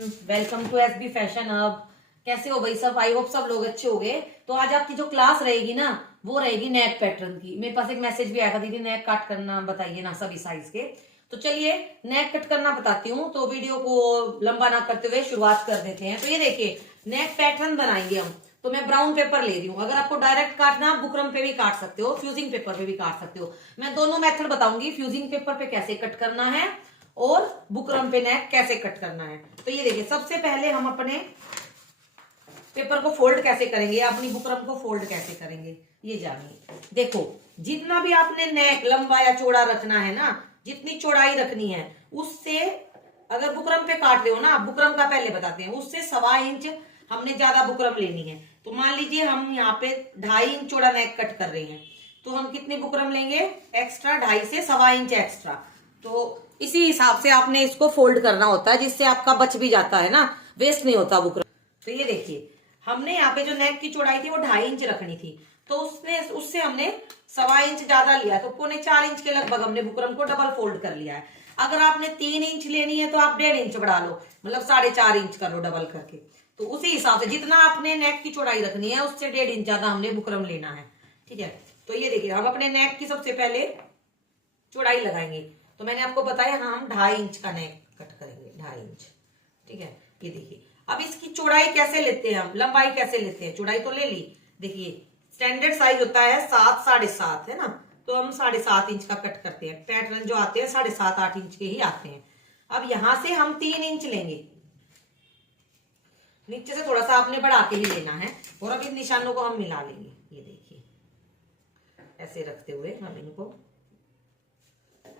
Welcome to SB fashion hub. कैसे हो भाई सब? आई होप सब लोग अच्छे हो गए। तो आज आपकी जो क्लास रहेगी ना, वो रहेगी नेक पैटर्न की। मेरे पास एक मैसेज भी आया था, दीदी नेक कट करना बताइए ना सभी साइज के। तो चलिए नेक कट करना बताती हूँ। तो वीडियो को लंबा ना करते हुए शुरुआत कर देते हैं। तो ये देखिए नेक पैटर्न बनाएंगे हम। तो मैं ब्राउन पेपर ले रही हूँ। अगर आपको डायरेक्ट काटना, बुकरम पे भी काट सकते हो, फ्यूजिंग पेपर पे भी काट सकते हो। मैं दोनों मेथड बताऊंगी, फ्यूजिंग पेपर पे कैसे कट करना है और बुकरम पे नेक कैसे कट करना है। तो ये देखिए सबसे पहले हम अपने पेपर को फोल्ड कैसे करेंगे, अपनी बुकरम को फोल्ड कैसे करेंगे ये जानिए। देखो जितना भी आपने नेक लंबा या चौड़ा रखना है ना, जितनी चौड़ाई रखनी है उससे, अगर बुकरम पे काट रहे हो ना, बुकरम का पहले बताते हैं, उससे 1.25 इंच हमने ज्यादा बुकरम लेनी है। तो मान लीजिए हम यहाँ पे 2.5 इंच चौड़ा नेक कट कर रहे हैं, तो हम कितनी बुकरम लेंगे एक्स्ट्रा, 2.5 से 1.25 इंच एक्स्ट्रा। तो इसी हिसाब से आपने इसको फोल्ड करना होता है, जिससे आपका बच भी जाता है ना, वेस्ट नहीं होता बुकरम। तो ये देखिए हमने यहाँ पे जो नेक की चौड़ाई थी वो 2.5 इंच रखनी थी, तो उससे हमने 1.25 इंच ज्यादा लिया, तो 3.25 इंच के लगभग हमने बुकरम को डबल फोल्ड कर लिया है। अगर आपने 3 इंच लेनी है तो आप 1.5 इंच बढ़ा लो, मतलब 4.5 इंच कर लो डबल करके। तो उसी हिसाब से जितना आपने नेक की चौड़ाई रखनी है उससे 1.5 इंच ज्यादा हमने बुकरम लेना है। ठीक है, तो ये देखिए हम अपने नेक की सबसे पहले चौड़ाई लगाएंगे। तो मैंने आपको बताया हम 2.5 इंच का नेक कट करेंगे, 2.5 इंच। ठीक है, ये देखिए अब इसकी चौड़ाई कैसे लेते हैं हम, लंबाई कैसे लेते हैं, चौड़ाई तो ले ली। देखिए स्टैंडर्ड साइज होता है 7, 7.5 है ना, तो हम 7.5 इंच का कट करते हैं। पैटर्न जो आते हैं 7.5, 8 इंच के ही आते हैं। अब यहां से हम 3 इंच लेंगे, नीचे से थोड़ा सा आपने बढ़ा के ही लेना है। और अब इन निशानों को हम मिला लेंगे। ये देखिए ऐसे रखते हुए हम इनको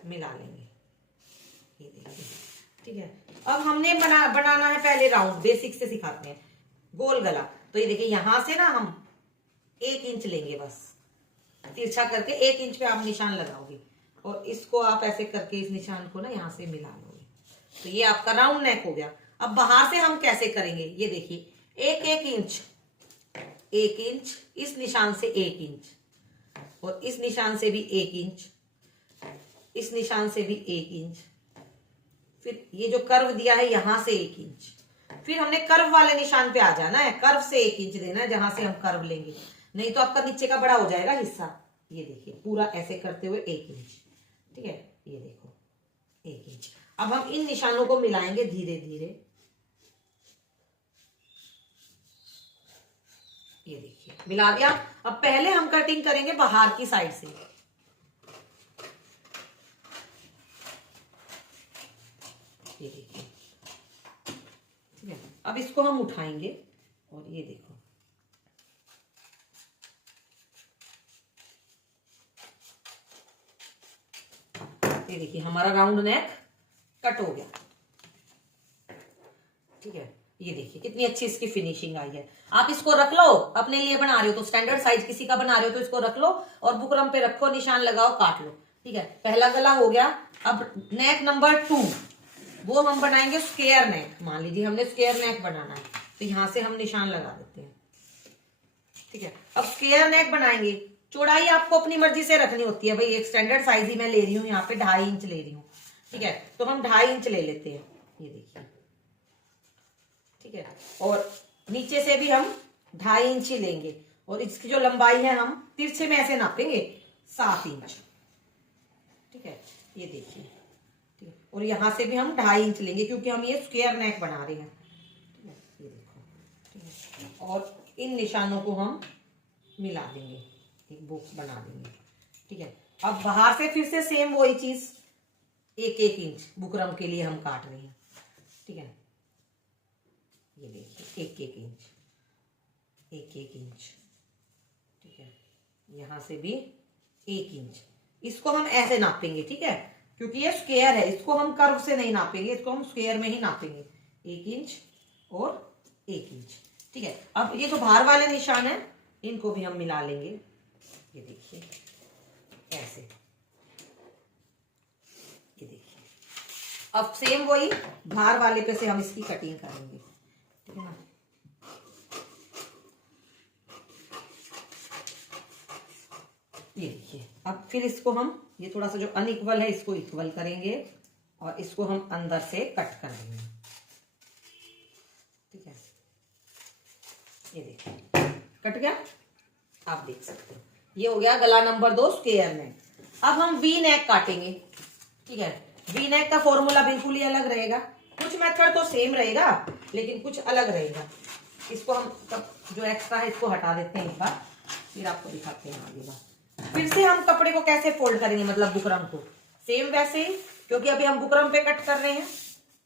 मिला लेंगे। ये देखिए ठीक है। अब हमने बनाना है पहले राउंड, बेसिक से सिखाते हैं, गोल गला। तो ये देखिए यहां से ना हम 1 इंच लेंगे, बस तिरछा करके 1 इंच पे आप निशान लगाओगे और इसको आप ऐसे करके इस निशान को ना यहाँ से मिला लोगे। तो ये आपका राउंड नेक हो गया। अब बाहर से हम कैसे करेंगे, ये देखिए 1 इंच, 1 इंच, इस निशान से 1 इंच और इस निशान से भी 1 इंच, इस निशान से भी 1 इंच, फिर ये जो कर्व दिया है यहां से 1 इंच, फिर हमने कर्व वाले निशान पे आ जाना है, कर्व से 1 इंच देना है जहां से हम कर्व लेंगे, नहीं तो आपका नीचे का बड़ा हो जाएगा हिस्सा। ये देखिए पूरा ऐसे करते हुए 1 इंच। ठीक है, ये देखो 1 इंच। अब हम इन निशानों को मिलाएंगे धीरे धीरे। ये देखिए मिला दिया। अब पहले हम कटिंग करेंगे बाहर की साइड से। ये देखिए ठीक है, अब इसको हम उठाएंगे और ये देखो ये देखिए हमारा राउंड नेक कट हो गया। ठीक है, ये देखिए कितनी अच्छी इसकी फिनिशिंग आई है। आप इसको रख लो, अपने लिए बना रहे हो तो स्टैंडर्ड साइज किसी का बना रहे हो तो इसको रख लो और बुकरम पे रखो, निशान लगाओ, काट लो। ठीक है, पहला गला हो गया। अब नेक नंबर 2 वो हम बनाएंगे स्क्वायर नेक। मान लीजिए हमने स्क्वायर नेक बनाना है, तो यहां से हम निशान लगा देते हैं। ठीक है, अब स्क्वायर नेक बनाएंगे। चौड़ाई आपको अपनी मर्जी से रखनी होती है भाई, एक स्टैंडर्ड साइज ही मैं ले रही हूँ, यहाँ पे 2.5 इंच ले रही हूँ। ठीक है, तो हम 2.5 इंच ले लेते हैं। ये देखिए ठीक है, और नीचे से भी हम 2.5 इंच ही लेंगे और इसकी जो लंबाई है हम तिरछे में ऐसे नापेंगे 7 इंच। ठीक है, ये देखिए ठीक है, और यहां से भी हम 2.5 इंच लेंगे क्योंकि हम ये स्क्वायर नेक बना रहे हैं। ठीक है, ये देखो ठीक है, और इन निशानों को हम मिला देंगे, एक बॉक्स बना देंगे। ठीक है, अब बाहर से फिर से सेम वही चीज 1 इंच बुकरम के लिए हम काट रहे हैं। ठीक है, ये देखिए 1 इंच, 1 इंच। ठीक है, यहां से भी 1 इंच। इसको हम ऐसे नापेंगे। ठीक है, क्योंकि ये स्क्वायर है, इसको हम कर्व से नहीं नापेंगे, इसको हम स्क्वायर में ही नापेंगे। 1 इंच और 1 इंच। ठीक है, अब ये जो बाहर वाले निशान है इनको भी हम मिला लेंगे। ये देखिए ऐसे, ये देखिए अब सेम वही बाहर वाले पे से हम इसकी कटिंग करेंगे। ठीक है ना, ये देखिए अब फिर इसको हम, ये थोड़ा सा जो अनइक्वल है इसको इक्वल करेंगे और इसको हम अंदर से कट कर देंगे। ठीक है, ये देखिए कट गया, आप देख सकते हो। ये हो गया गला नंबर 2 स्क्वायर नेक। अब हम वी नेक काटेंगे। ठीक है, वी नेक का फॉर्मूला बिल्कुल ही अलग रहेगा, कुछ मेथड तो सेम रहेगा लेकिन कुछ अलग रहेगा। इसको हम जो एक्स्ट्रा है इसको हटा देते हैं एक बार, फिर आपको दिखाते हैं आगे बात। फिर से हम कपड़े को कैसे फोल्ड करेंगे, मतलब बुकरम को सेम वैसे ही, क्योंकि अभी हम बुकरम पे कट कर रहे हैं,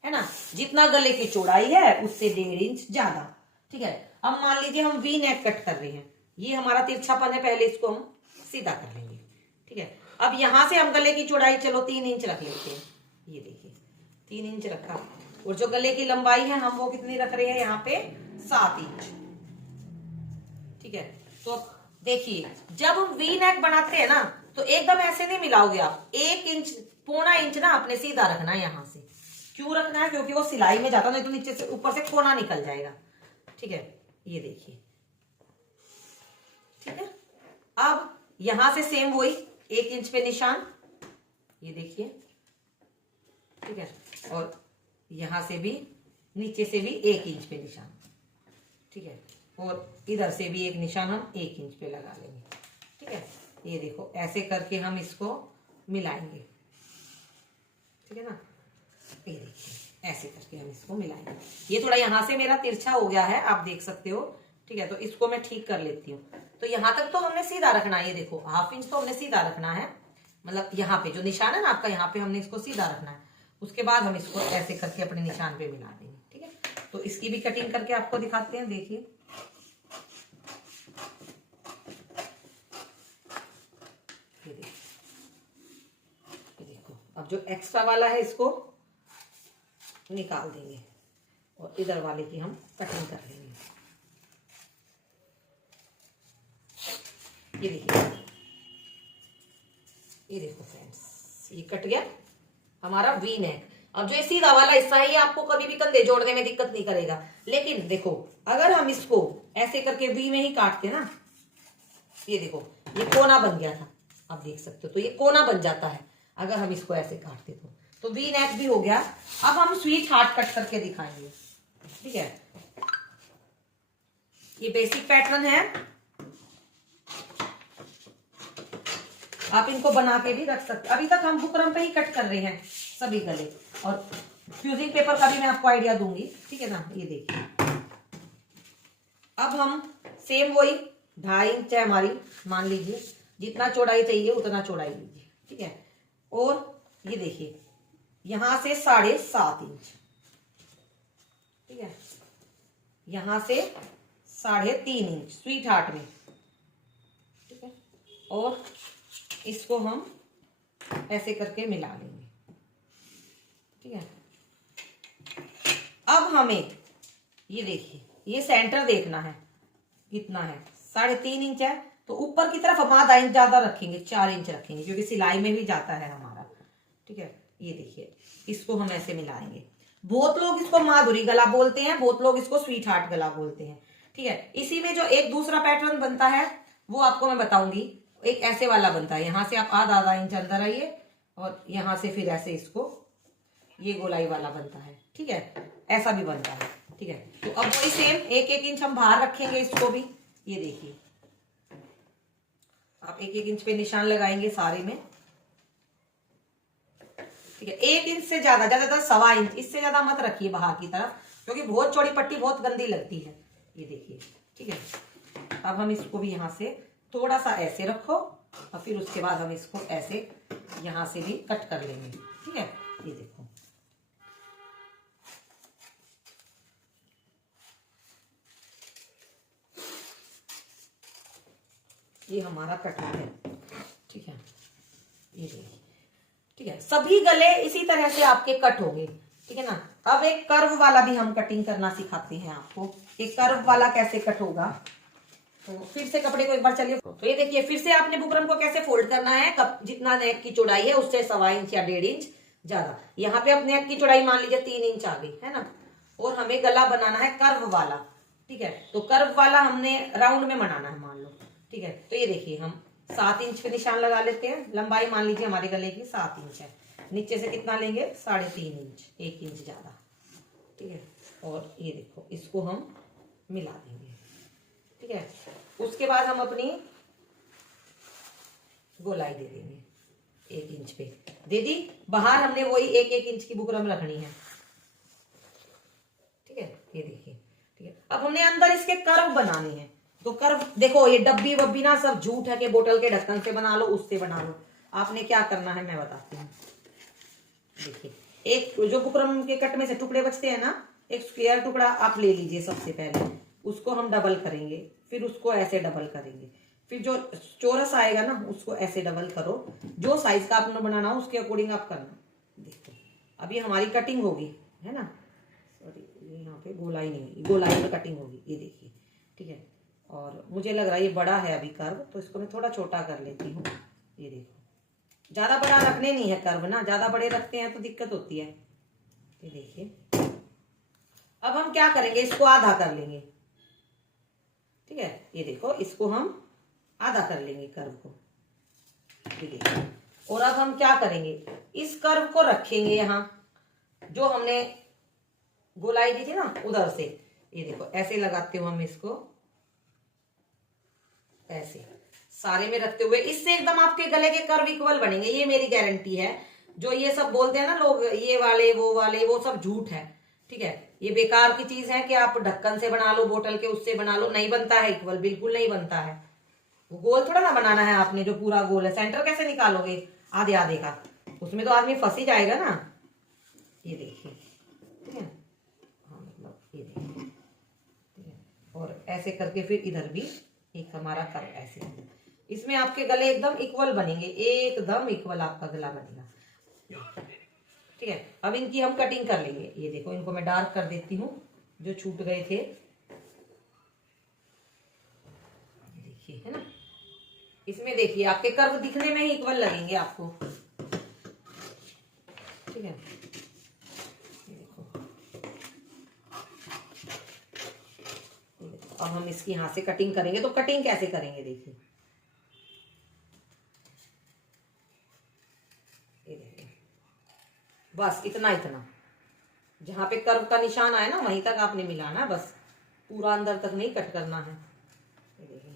है ना। जितना गले की चौड़ाई है उससे 1.5 इंच ज्यादा। ठीक है, अब मान लीजिए हम वी नेक कट कर रहे हैं, ये हमारा तिरछापन है, पहले इसको हम सीधा कर लेंगे। ठीक है, अब यहां से हम गले की चौड़ाई चलो 3 इंच रख लेते हैं। ये देखिए 3 इंच रखा, और जो गले की लंबाई है हम वो कितनी रख रहे हैं यहाँ पे 7 इंच। ठीक है, तो देखिए जब हम वी नेक बनाते हैं ना तो एकदम ऐसे नहीं मिलाओगे आप, 1 इंच पौना इंच ना अपने सीधा रखना है यहां से। क्यों रखना है, क्योंकि वो सिलाई में जाता, नहीं तो नीचे से ऊपर से कोना निकल जाएगा। ठीक है, ये देखिए। ठीक है, अब यहां से सेम वही 1 इंच पे निशान, ये देखिए। ठीक है, और यहां से भी नीचे से भी 1 इंच पे निशान। ठीक है, और इधर से भी एक निशान हम 1 इंच पे लगा लेंगे। ठीक है, ये देखो ऐसे करके हम इसको मिलाएंगे। ठीक है ना, ये देखिए ऐसे करके हम इसको मिलाएंगे। ये थोड़ा यहां से मेरा तिरछा हो गया है, आप देख सकते हो। ठीक है, तो इसको मैं ठीक कर लेती हूँ। तो यहां तक तो हमने सीधा रखना है, ये देखो 1/2 इंच तो हमने सीधा रखना है, मतलब यहाँ पे जो निशान है ना आपका, यहाँ पे हमने इसको सीधा रखना है। उसके बाद हम इसको ऐसे करके अपने निशान पे मिला देंगे। ठीक है, तो इसकी भी कटिंग करके आपको दिखाते हैं, देखिए। ये देखो, अब जो एक्स्ट्रा वाला है इसको निकाल देंगे और इधर वाले की हम कटिंग कर लेंगे। ये देखिए, ये देखो फ्रेंड्स, ये कट गया हमारा वी नेक। अब जो ये सीधा वाला हिस्सा है ये आपको कभी भी कंधे जोड़ने में दिक्कत नहीं करेगा, लेकिन देखो अगर हम इसको ऐसे करके वी में ही काटते ना, ये देखो ये कोना बन गया था, आप देख सकते हो। तो ये कोना बन जाता है अगर हम इसको ऐसे काटते तो वी नेक भी हो गया। अब हम स्वीट हार्ट कट करके दिखाएंगे। ठीक है, ये बेसिक पैटर्न है, आप इनको बना के भी रख सकते। अभी तक हम बुकरम पे ही कट कर रहे हैं सभी गले, और फ्यूजिंग पेपर का भी मैं आपको आइडिया दूंगी। ठीक है ना, ये देखिए। अब हम सेम वही 2.5 इंच है हमारी, मान लीजिए जितना चौड़ाई चाहिए उतना चौड़ाई लीजिए। ठीक है, और ये देखिए यहां से 7.5 इंच। ठीक है, यहां से 3.5 इंच स्वीट हार्ट में। ठीक है, और इसको हम ऐसे करके मिला लेंगे। ठीक है, अब हमें ये देखिए ये सेंटर देखना है कितना है, 3.5 इंच है, तो ऊपर की तरफ हम आधा इंच ज्यादा रखेंगे, 4 इंच रखेंगे, क्योंकि सिलाई में भी जाता है हमारा। ठीक है, ये देखिए इसको हम ऐसे मिलाएंगे। बहुत लोग इसको माधुरी गला बोलते हैं, बहुत लोग इसको स्वीट हार्ट गला बोलते हैं। ठीक है, इसी में जो एक दूसरा पैटर्न बनता है वो आपको मैं बताऊंगी। एक ऐसे वाला बनता है, यहां से आप आधा इंच अंदर आइए और यहां से फिर ऐसे इसको ये गोलाई वाला बनता है। ठीक है, ऐसा भी बनता है। ठीक है, तो अब वही सेम 1-1 इंच हम बाहर रखेंगे इसको भी। ये देखिए आप 1-1 इंच पे निशान लगाएंगे सारे में। ठीक है, 1 इंच से ज्यादा 1.25 इंच, इससे ज्यादा मत रखिए बाहर की तरफ, क्योंकि बहुत चौड़ी पट्टी बहुत गंदी लगती है। ये देखिए। ठीक है, अब हम इसको भी यहां से थोड़ा सा ऐसे रखो और फिर उसके बाद हम इसको ऐसे यहां से भी कट कर लेंगे। ठीक है, ये देखो ये हमारा कटिंग है। ठीक है, ये देखिए। ठीक है, सभी गले इसी तरह से आपके कट होंगे। ठीक है ना, अब एक कर्व वाला भी हम कटिंग करना सिखाते हैं आपको। एक कर्व वाला कैसे कट होगा, तो फिर से कपड़े को एक बार चलिए, तो ये देखिए फिर से आपने बुकरम को कैसे फोल्ड करना है, जितना नेक की चौड़ाई है उससे 1.25 इंच या 1.5 इंच ज्यादा। यहाँ पे अब नेक की चौड़ाई मान लीजिए 3 इंच आ गई है ना, और हमें गला बनाना है कर्व वाला। ठीक है, तो कर्व वाला हमने राउंड में बनाना है मान लो। ठीक है, तो ये देखिए हम 7 इंच पे निशान लगा लेते हैं। लंबाई मान लीजिए हमारे गले की 7 इंच है, नीचे से कितना लेंगे 3.5 इंच, 1 इंच ज्यादा। ठीक है, और ये देखो इसको हम मिला देंगे। ठीक है, उसके बाद हम अपनी गोलाई दे देंगे 1 इंच पे दे दी। बाहर हमने वही 1-1 इंच की बुकरम रखनी है। ठीक है, ये देखिए। ठीक है, अब हमने अंदर इसके कर्व बनाने हैं। तो कर्व देखो, ये डब्बी वब्बी ना सब झूठ है कि बोतल के ढक्कन से बना लो, उससे बना लो। आपने क्या करना है मैं बताती हूँ। देखिए, एक जो बुकरम के कट में से टुकड़े बचते हैं ना, एक स्क्वायर टुकड़ा आप ले लीजिए। सबसे पहले उसको हम डबल करेंगे, फिर उसको ऐसे डबल करेंगे, फिर जो चौरस आएगा ना उसको ऐसे डबल करो। जो साइज का आपने बनाना हो उसके अकॉर्डिंग आप करना। देखो अभी हमारी कटिंग होगी, है ना। सॉरी, यहाँ पे गोलाई नहीं, गोलाई में कटिंग होगी। ये देखिए, ठीक है। और मुझे लग रहा है ये बड़ा है अभी कर्व, तो इसको मैं थोड़ा छोटा कर लेती हूँ। ये देखो, ज्यादा बड़ा रखने नहीं है कर्व ना, ज्यादा बड़े रखते हैं तो दिक्कत होती है। ये देखिए, अब हम क्या करेंगे, इसको आधा कर लेंगे। ठीक है, ये देखो, इसको हम आधा कर लेंगे कर्व को। ठीक है, और अब हम क्या करेंगे, इस कर्व को रखेंगे यहाँ जो हमने गोलाई दी थी ना उधर से। ये देखो ऐसे लगाते हुए हम इसको ऐसे सारे में रखते हुए, इससे एकदम आपके गले के कर्व इक्वल बनेंगे, ये मेरी गारंटी है। जो ये सब बोलते हैं ना लोग, ये वाले वो सब झूठ है। ठीक है, ये बेकार की चीज है कि आप ढक्कन से बना लो, बोतल के उससे बना लो, नहीं बनता है इक्वल, बिल्कुल नहीं बनता है। वो गोल थोड़ा ना बनाना है आपने, जो पूरा गोल है। सेंटर कैसे निकालोगे आधे आधे का, उसमें तो आदमी फंस ही जाएगा ना। ये देखिए, ठीक है, हाँ मतलब ये देखिए, ठीक है। और ऐसे करके फिर इधर भी एक हमारा कर्व ऐसे, इसमें आपके गले एकदम इक्वल बनेंगे, एकदम इक्वल आपका गला बनेगा। ठीक है, अब इनकी हम कटिंग कर लेंगे। ये देखो, इनको मैं डार्क कर देती हूँ जो छूट गए थे। देखिए, है ना, इसमें देखिए आपके कर्व दिखने में ही इक्वल लगेंगे आपको। ठीक है, ये देखो, अब हम इसकी यहां से कटिंग करेंगे। तो कटिंग कैसे करेंगे, देखिए, ये देखिए, बस इतना इतना जहां पे कर्व का निशान आए ना वहीं तक आपने मिलाना है, बस पूरा अंदर तक नहीं कट करना है। ये देखिए,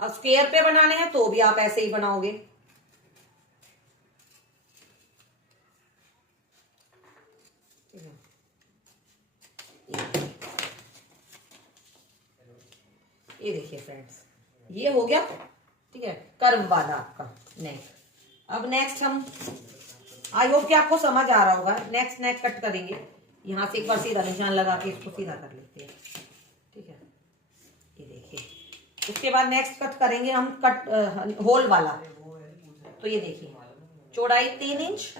अब स्क्वायर पे बनाने हैं तो भी आप ऐसे ही बनाओगे। ये देखिए फ्रेंड्स, ये हो गया। ठीक है, कर्व वाला आपका नेक। अब नेक्स्ट हम, आई होप कि आपको समझ आ रहा होगा। नेक्स्ट नेक कट करेंगे, यहां से एक बार सीधा निशान लगा के इसको सीधा कर लेते हैं। ठीक है, ये देखिए, उसके बाद नेक्स्ट कट करेंगे हम कट होल वाला। तो ये देखिए, चौड़ाई 3 इंच,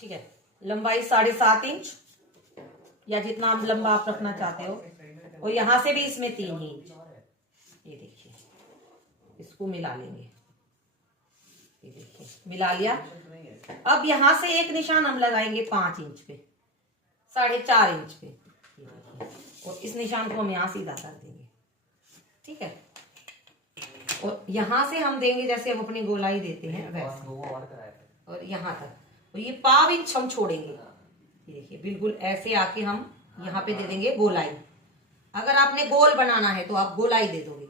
ठीक है, लंबाई 7.5 इंच या जितना आप लंबा आप रखना चाहते हो, और यहां से भी इसमें 3 इंच। ये देखिए, इसको मिला लेंगे। ये देखिए, मिला लिया। अब यहां से एक निशान हम लगाएंगे 5 इंच पे, 4.5 इंच पे, और इस निशान को हम यहां सीधा कर देंगे। ठीक है, और यहां से हम देंगे जैसे हम अपनी गोलाई देते हैं वैसे, और यहां तक, तो ये 5 इंच हम छोड़ेंगे। ये देखिए, बिल्कुल ऐसे आके हम यहाँ पे दे देंगे गोलाई। अगर आपने गोल बनाना है तो आप गोलाई दे दोगे,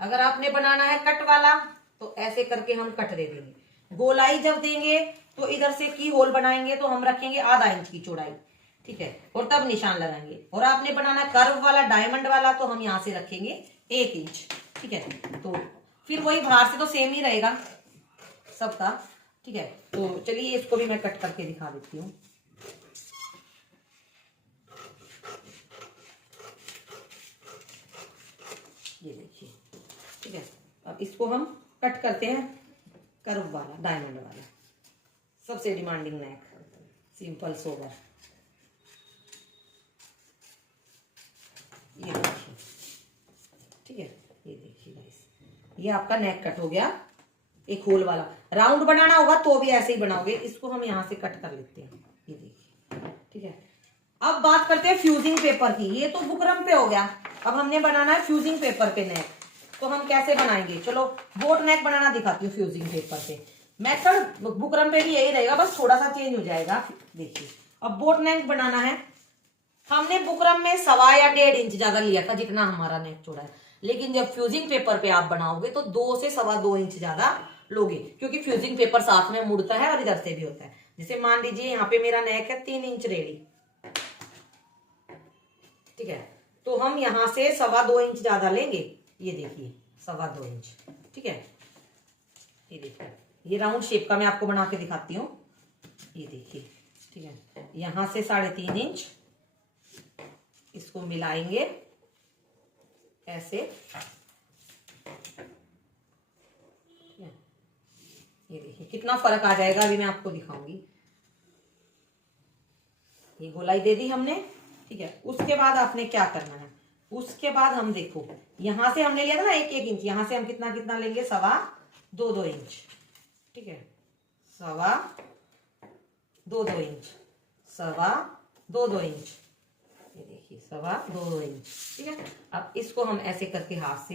अगर आपने बनाना है कट वाला तो ऐसे करके हम कट दे देंगे। गोलाई जब देंगे तो इधर से की होल बनाएंगे तो हम रखेंगे ½ इंच की चौड़ाई। ठीक है, और तब निशान लगाएंगे। और आपने बनाना कर्व वाला, डायमंड वाला, तो हम यहाँ से रखेंगे 1 इंच। ठीक है, तो फिर वही बाहर से तो सेम ही रहेगा सबका। ठीक है, तो चलिए इसको भी मैं कट करके दिखा देती हूँ। ये देखिए, ठीक है, अब इसको हम कट करते हैं कर्व वाला, डायमंड वाला, सबसे डिमांडिंग नेक, सिंपल सोबर। ये देखिए, ठीक है, ये देखिए गाइस, ये आपका नेक कट हो गया। एक होल वाला राउंड बनाना होगा तो भी ऐसे ही बनाओगे। इसको हम यहां से कट कर लेते हैं। ये देखिए, ठीक है, अब बात करते हैं फ्यूजिंग पेपर की। ये तो बुकरम पे हो गया, अब हमने बनाना है फ्यूजिंग पेपर पे नेक। तो हम कैसे बनाएंगे, चलो बोट नेक बनाना दिखाती हूँ फ्यूजिंग पेपर पे। मेथड बुकरम पे भी यही रहेगा, बस थोड़ा सा चेंज हो जाएगा। देखिए, अब बोट नेक बनाना है। हमने बुकरम में 1.25 या 1.5 इंच ज्यादा लिया था जितना हमारा नेक चौड़ा है, लेकिन जब फ्यूजिंग पेपर पे आप बनाओगे तो 2 से 2.25 इंच ज्यादा लोगे, क्योंकि फ्यूजिंग पेपर साथ में मुड़ता है और इधर से भी होता है। जैसे मान लीजिए यहाँ पे मेरा नेक है 3 इंच रेडी, ठीक है, तो हम यहाँ से 2.25 इंच ज्यादा लेंगे। ये देखिए 2.25 इंच, ठीक है। ये देखिए ये राउंड शेप का मैं आपको बना के दिखाती हूँ। ये देखिए, ठीक है, यहां से 3.5 इंच इसको मिलाएंगे ऐसे, ठीक है। ये देखिए कितना फर्क आ जाएगा, अभी मैं आपको दिखाऊंगी। ये गोलाई दे दी हमने, ठीक है। उसके बाद आपने क्या करना है, उसके बाद हम देखो यहां से हमने लिया था ना 1-1 इंच, यहां से हम कितना कितना लेंगे 2.25 इंच, ठीक है, 2.25 इंच, 2.25 इंच, ये देखिए 2.25 इंच, ठीक है। अब इसको हम ऐसे करके हाथ से,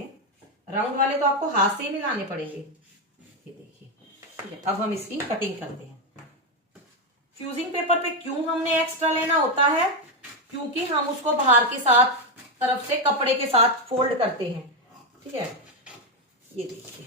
राउंड वाले तो आपको हाथ से ही मिलाने पड़ेंगे। ये देखिए, ठीक है। अब हम इसकी कटिंग करते हैं। फ्यूजिंग पेपर पे क्यों हमने एक्स्ट्रा लेना होता है, क्योंकि हम उसको बाहर के साथ तरफ से कपड़े के साथ फोल्ड करते हैं, ठीक है। ये देखिए,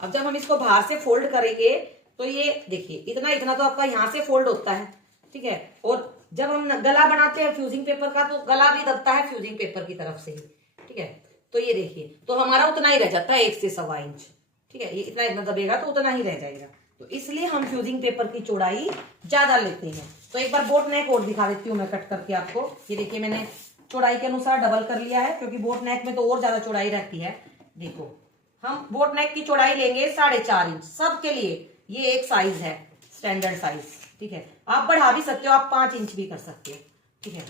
अब जब हम इसको बाहर से फोल्ड करेंगे तो ये देखिए इतना इतना तो आपका यहां से फोल्ड होता है, ठीक है। और जब हम गला बनाते हैं फ्यूजिंग पेपर का तो गला भी दबता है फ्यूजिंग पेपर की तरफ से ही, ठीक है। तो ये देखिए तो हमारा उतना ही रह जाता है 1 से 2.25 इंच, ठीक है। ये इतना इतना दबेगा तो उतना ही रह जाएगा, तो इसलिए हम फ्यूजिंग पेपर की चौड़ाई ज्यादा लेते हैं। तो एक बार बोट नेक और दिखा देती हूँ मैं कट करके आपको। ये देखिए मैंने चौड़ाई के अनुसार डबल कर लिया है, क्योंकि बोट नेक में तो और ज्यादा चौड़ाई रहती है। देखो हम बोट नेक की चौड़ाई लेंगे 4.5 इंच सबके लिए, ये एक साइज है स्टैंडर्ड साइज, ठीक है। आप बढ़ा भी सकते हो, आप 5 इंच भी कर सकते हो, ठीक है।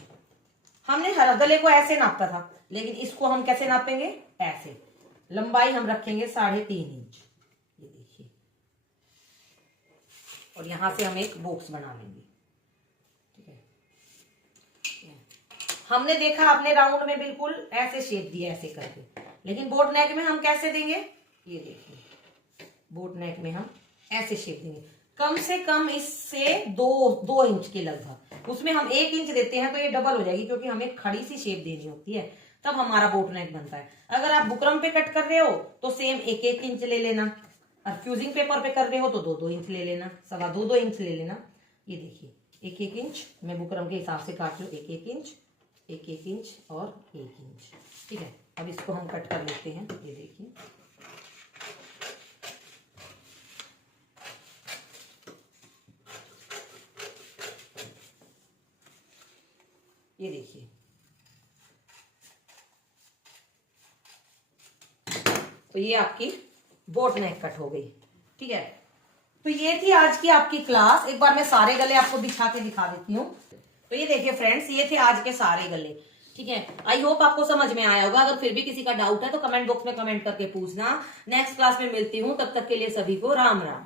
हमने हर गले को ऐसे नापा था, लेकिन इसको हम कैसे नापेंगे, ऐसे। लंबाई हम रखेंगे 3.5 इंच, ये देखिए। और यहां से हम एक बॉक्स बना लेंगे, ठीक है। हमने देखा अपने राउंड में बिल्कुल ऐसे शेप दिया ऐसे करके, लेकिन बोट नेक में हम कैसे देंगे, ये देखिए बोट नेक में हम ऐसे शेप देंगे, कम से कम इससे 2 इंच के लगभग। उसमें हम 1 इंच देते हैं तो ये डबल हो जाएगी, क्योंकि हमें खड़ी सी शेप देनी होती है, तब हमारा बोट नेक बनता है। अगर आप बुकरम पे कट कर रहे हो तो सेम 1-1 इंच ले लेना, और फ्यूजिंग पेपर पे कर रहे हो तो 2-2 इंच ले लेना, 2.25 इंच ले लेना। ये देखिए 1-1 इंच मैं बुकरम के हिसाब से काट रही हूँ, 1-1 इंच, 1-1 इंच और 1 इंच, ठीक है। अब इसको हम कट कर लेते हैं। ये देखिए ये देखिए तो ये आपकी बोट नेक कट हो गई, ठीक है। तो ये थी आज की आपकी क्लास। एक बार मैं सारे गले आपको बिछा के दिखा देती हूँ। तो ये देखिए फ्रेंड्स, ये थे आज के सारे गले, ठीक है। आई होप आपको समझ में आया होगा। अगर फिर भी किसी का डाउट है तो कमेंट बॉक्स में कमेंट करके पूछना। नेक्स्ट क्लास में मिलती हूँ, तब तक के लिए सभी को राम राम।